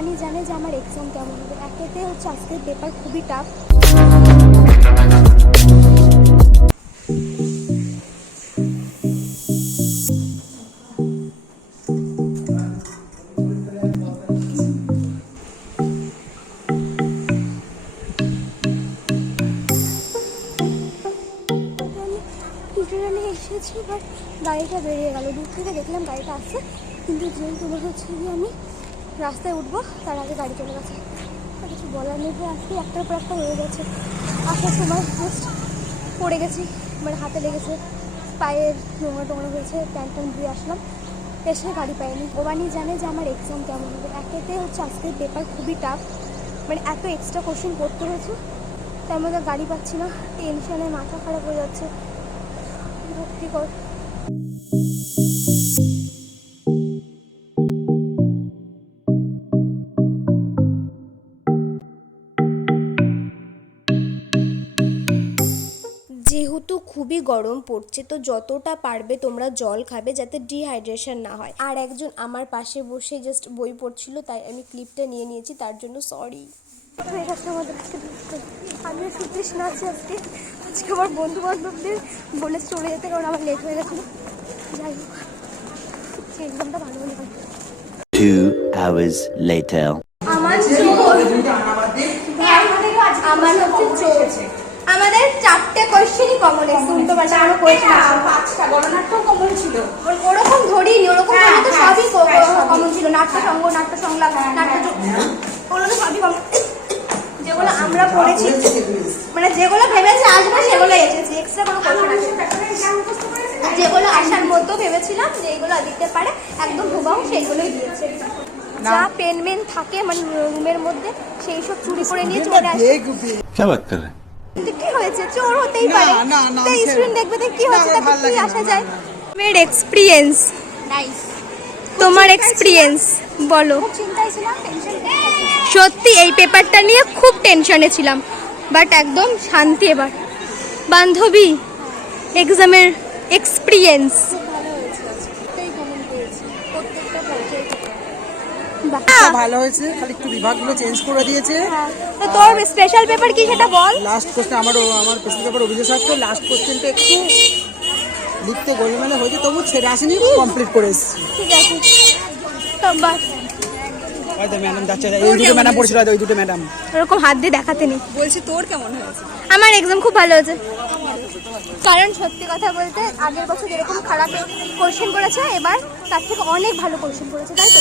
ভবানী জানে যে আমার এক্সাম কেমন হবে। একেতে হচ্ছে আজকের পেপার খুবই টাফ। এসেছি বাট গাড়িটা বেরিয়ে গেল। দূর থেকে দেখলাম গাড়িটা আসছে, কিন্তু যেহেতু হচ্ছে গিয়ে আমি রাস্তায় উঠবো তার আগে গাড়ি চলে গেছে। কিছু বলার নেই, আজকে একটার পর একটা হয়ে গেছে। আসার সময় জাস্ট পড়ে গেছি, মানে হাতে লেগেছে, পায়ের নোংরা টোংরা হয়েছে, প্যান্ট ট্যান্ট ধুয়ে আসলাম, এসে গাড়ি পাইনি। ভবানী জানে যে আমার এক্সাম কেমন হবে। একেতে হচ্ছে আজকের পেপার খুবই টাফ, মানে এত এক্সট্রা কোশ্চেন করতে হয়েছে, তার মধ্যে গাড়ি পাচ্ছি না, টেনশনে মাথা খারাপ হয়ে যাচ্ছে, বিরক্তিকর। যেহেতু খুবই গরম পড়ছে, তো যতটা পারবে তোমরা জল খাবে যাতে ডিহাইড্রেশন না হয়। আর একজন আমার পাশে বসে জাস্ট বই পড়ছিল, তাই আমি ক্লিপটা নিয়ে নিয়েছি, তার জন্য সরি। আমিও সুতৃষ না আছি আজকে। আজকে আমার বন্ধু বান্ধবদের বলে চলে যেতে, কারণ আমার লেট হয়ে গেছিলো। যাই হোক, এক্সামটা ভালো হলে হয়। 2 hours later. আমার হচ্ছে আমাদের 4টে কোয়েশ্চেনই কমন এসেছে, উল্টো পাল্টা কোনো কোয়েশ্চেন আছে 5টা। গণনাট্যও কমন ছিল, ওরকম ধরিনি, ওরকম তো সবই কমন ছিল। নাট্য সঙ্গ, নাট্য সংলাপ, নাট্য, ওগুলো তো সবই কমন। যেগুলো আমরা পড়েছি, মানে যেগুলো ভেবেছি আসবে সেগুলো এসেছে, এক্সট্রা কোনো কোয়েশ্চেন আছে। যেগুলো আসার মতো ভেবেছিলাম যে এগুলো দিতে পারে একদম হুবাহু সেগুলোই দিয়েছে। যা পেন মেন থাকে মানে রুমের মধ্যে সেই সব চুরি করে নিয়ে চলে আসে। কি হয়েছে, চোর হতেই পারে, তো স্টুডেন্ট দেখবে তো কি হচ্ছে, তাতে কি আসা যায়। তোমার এক্সপেরিয়েন্স, নাইস, তোমার এক্সপেরিয়েন্স বলো। চিন্তায় ছিলাম, টেনশন, সত্যি এই পেপারটা নিয়ে খুব টেনশনে ছিলাম, বাট একদম শান্তি এবার। বান্ধবী, এক্সামের এক্সপেরিয়েন্স ভালো হয়েছে, খালি একটু বিভাগগুলো চেঞ্জ করে দিয়েছে। তো তোর স্পেশাল পেপার কি সেটা বল। লাস্ট কোশ্চেন আমার স্পেশাল পেপার অভিযোগ আসতো, লাস্ট কোশ্চেনটা একটু লিখতে গোলমেলে হয়েছে, তবু ছেড়ে আসেনি, কমপ্লিট করে এসেছি। ঠিক আছে, তো বাস ম্যাডাম যাচ্ছে, এই দুটো ম্যাডাম পড়ছিল, ওই দুটো ম্যাডাম ওরকম হাত দিয়ে দেখাতে নেই। বলছি তোর কেমন হয়েছে? আমার এক্সাম খুব ভালো হয়েছে, কারণ সত্যি কথা বলতে আগের বছর যেরকম খারাপ কোশ্চেন করেছে, এবার তার থেকে অনেক ভালো কোশ্চেন করেছে, তাই তো।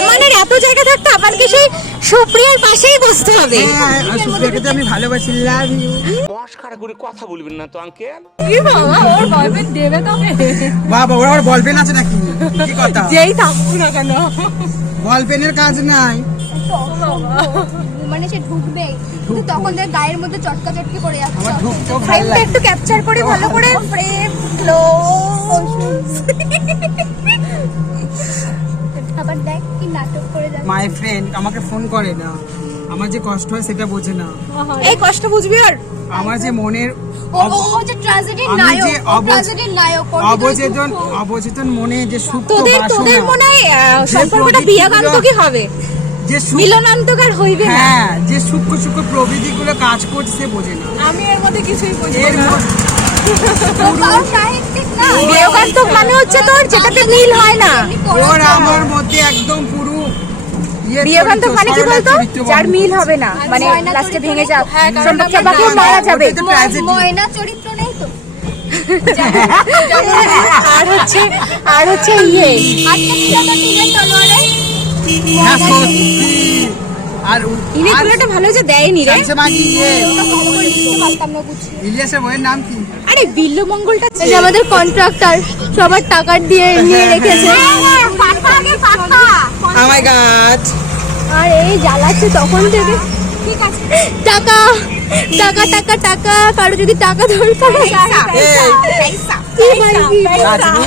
আমাদের এত জায়গা থাকতো, আমার কি সেই সুপ্রিয়ার পাশেই বসতে হবে। সুপ্রিয়াকে তো আমি ভালোবাসি, লাভ ইউ। মস্কারা করে কথা বলবেন না তো আঙ্কেল। কি বাবা, ওর বয়ফ্রেন্ড দেবে তোকে? বাবা ওর বল পেন আছে নাকি? কি কথা, যেই থাকুক না কেন বল পেনের কাজ নাই। মানে সে ঢুকবে, কিন্তু তখন দেখ গায়ের মধ্যে চটকা চটকি পড়ে যাচ্ছে। আমার ঢুকতেও ভালো ফ্রেমটা লাগে। একটু ক্যাপচার করে ভালো করে, ফ্রেম ক্লোজ। আবার দেখ কি নাটক করে যাচ্ছে। মাই ফ্রেন্ড আমাকে ফোন করে না, আমার যে কষ্ট হয় সেটা বোঝে না। এই কষ্ট বুঝবি আর আমার যে মনের ও যে ট্র্যাজেডির আমি নায়ক, যে ট্র্যাজেডির নায়ক, অবচেতন মনে যে সুপ্ত তোদের বাসনা, মনে হয় যে সম্পর্কটা বিয়াগান্তকই হবে, যে মিলনান্তক আর হইবে না। হ্যাঁ, যে সূক্ষ্ম সূক্ষ্ম প্রবৃত্তিগুলো কাজ করছে সে বোঝে না। আমি এর মধ্যে কিছুই বুঝি এর না। তাও সাহিত্যিক না। বিয়োগান্তক মানে হচ্ছে তোর যেটাতে মিল হয় না। ওর আমার মধ্যে একদম পুরো বিয়োগান্তক মানে কি বলতো, যার মিল হবে না, মানে লাস্টে ভেঙে যাও, সম্পর্ক বাকি মারা যাবে। ময়না চরিত্র নেই তো। আর হচ্ছে ইয়ে আজকে ছিল তো টিনের তলোয়ারে। আর ইলেকট্রোটা ভালো যে দেয়নি রে। ইলিয়াসের বইয়ের নাম কি? আরে বিল্লু মঙ্গলটা এই যে আমাদের কন্ট্রাক্টর সবার টাকা দিয়ে নিয়ে রেখেছে, Oh my god, আর এই জ্বালাচ্ছে তখন থেকে। ঠিক আছে, টাকা টাকা টাকা টাকা, কারো যদি টাকা দরকার হয় এই কি পারবি?